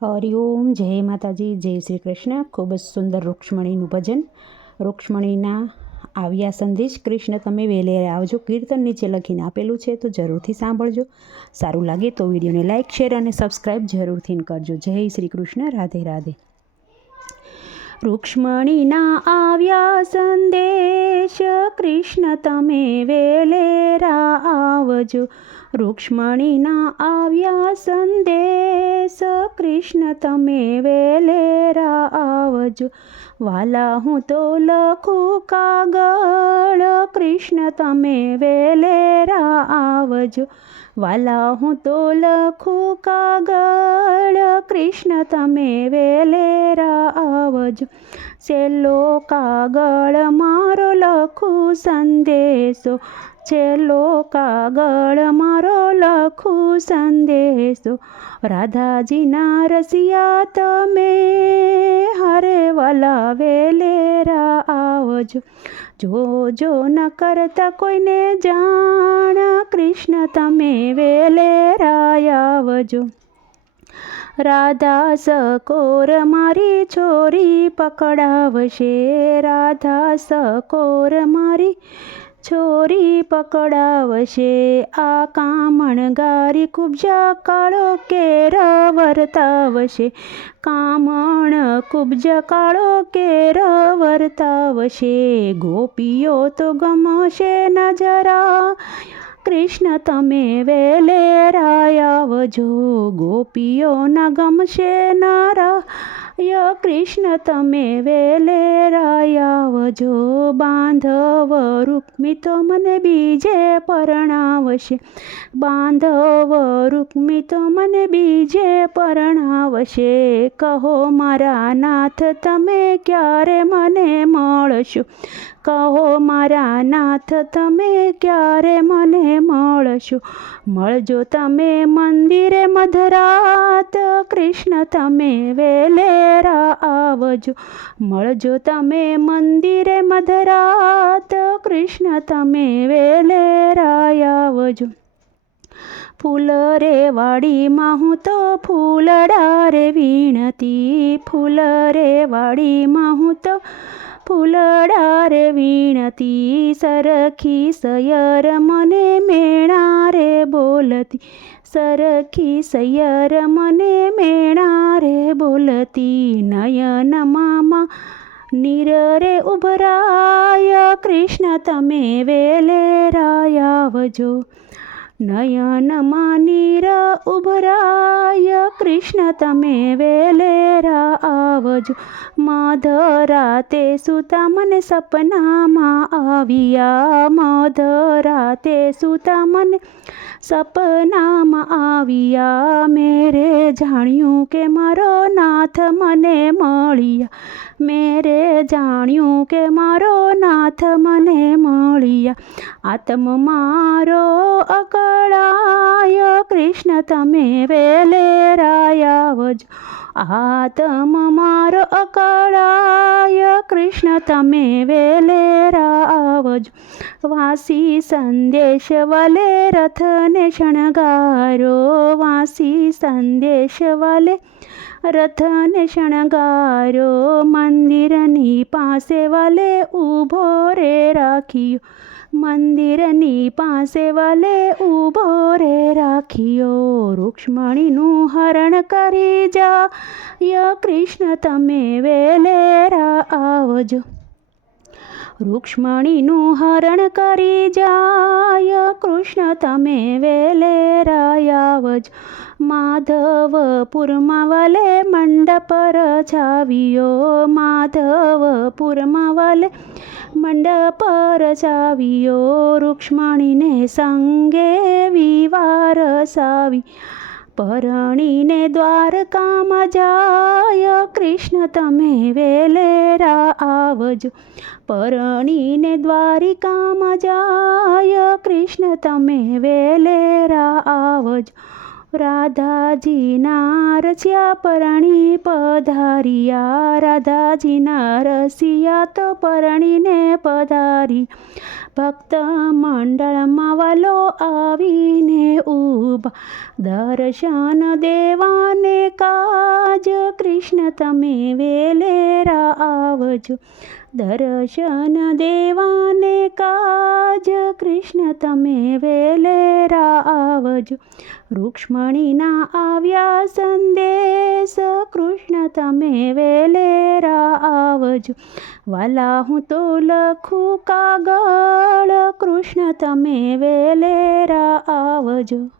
હરિઓમ, જય માતાજી, જય શ્રી કૃષ્ણ. ખૂબ જ સુંદર રૂક્ષ્મણીનું ભજન. રૂક્ષ્મણીના આવ્યા સંદેશ. કૃષ્ણ તમે વહેલે આવજો કીર્તન નીચે લખીને આપેલું છે, તો જરૂરથી સાંભળજો. સારું લાગે તો વિડીયોને લાઇક, શેર અને સબસ્ક્રાઈબ જરૂરથી કરજો. જય શ્રી કૃષ્ણ. રાધે રાધે. રૂક્ષ્મણીના આવ્યા સંદેશ, કૃષ્ણ તમે વેલેરા આવજો. રૂક્ષ્મણીના આવ્યા સંદેશ, કૃષ્ણ તમે વેલેરા આવજો. વાલા હું તો લખું કાગળ, કૃષ્ણ તમે વેલેરા આવજો. વાલા હું તો લખું કાગળ, કૃષ્ણ તમે વેલેરા આવજો. છેલ્લો કાગળ મારો લખું સંદેશો, છેલ્લો કાગળ મારો લખું સંદેશો. રાધાજીના રસિયા તમે, હરે વાલા વેલેરા આવજો. જો ન કરતા કોઈને જાણ, કૃષ્ણ તમે વેલેરા આવજો. રાધા સકોર મારી છોરી પકડાવશે, રાધા સકોર મારી છોરી પકડાવશે. આ કામણગારી કુબજા કાળો કેર વર્તાવશે, કામણ કુબજા કાળો કેર વર્તાવશે. ગોપીઓ તો ગમશે નજરા, કૃષ્ણ તમે વેલેરા આવજો. ગોપીઓ ન ગમશે નરા, કૃષ્ણ તમે વેલેરા આવજો. બાંધવ રૂક્મી તો મને બીજે પરણાવશે, બાંધવ રૂક્મી તો મને બીજે પરણાવશે. કહો મારા નાથ તમે ક્યારે મને મળશો, કહો મારા નાથ તમે ક્યારે મને મળશો. મળજો તમે મંદિરે મધરાત, કૃષ્ણ તમે વેલેરા આવજો. મળજો તમે મંદિરે મધરાત, કૃષ્ણ તમે વેલેરા આવજો. ફૂલ રે વાડીમાં હું તો ફૂલડા રે વીણતી, ફૂલ રે વાડીમાં હું તો ફૂલડા રે વીણતી. સરખી સયર મને મેણા રે બોલતી, સરખી સયર મને મેણા રે બોલતી. નયન મામા નીર રે ઉભરાય, કૃષ્ણ તમે વેલેરા આવજો. નયનમાં નીર ઉભરાય, કૃષ્ણ તમે વેલેરા આવજો. મધરાતે સુતા મને સપનામાં આવ્યા, મધરાતે સુતા મને સપનામાં આવ્યા. મેરે જાણ્યું કે મારો નાથ મને મળ્યા, મેરે જાણ્યું કે મારો નાથ મને મળ્યા. આત્મ મારો અકળાય, કૃષ્ણ તમે વેલેરા આવજો. આત્મ મારો અકળાય, કૃષ્ણ તમે વેલેરા આવજો. વાસી સંદેશ વલે રથને શણગારો, વાસી સંદેશ વલે રથને શણગારો. મંદિરની પાસે વાલે ઊભો રે રાખ્યો, મંદિરની પાસે વાલે ઊભો રે રાખ્યો. રૂક્ષ્મણીનું હરણ કરી જા, કૃષ્ણ તમે વેલેરા આવજો. રૂક્ષ્મણીનું હરણ કરી જાય, કૃષ્ણ તમે વેલેરા આવજો. માધવપુરમાં વાલે મંડપ રચાવ્યો, માધવપુરમાં વાલે મંડપ રચાવ્યો. રૂક્ષ્મણીને સંગે વિવાહ રચાવી, પરણીને દ્વારકામાં જાય, કૃષ્ણ તમે વેલેરા આવજો. પરણીને દ્વારિકામાં જાય, કૃષ્ણ તમે વેલેરા આવજો. રાધાજીના રસિયા પરણી પધાર્યા, રાધાજીના રસિયા તો પરણીને પધારી. ભક્ત મંડળમાં વાલો આવીને ઊભા, દર્શન દેવાને કા કૃષ્ણ તમે વેલેરા આવજો. દર્શન દેવાને કાજ કૃષ્ણ તમે વેલેરા આવજો. રૂક્ષ્મણીના આવ્યા સંદેશ કૃષ્ણ તમે વેલેરા આવજો. વાલા હું તો લખું કાગળ કૃષ્ણ તમે વેલેરા આવજો.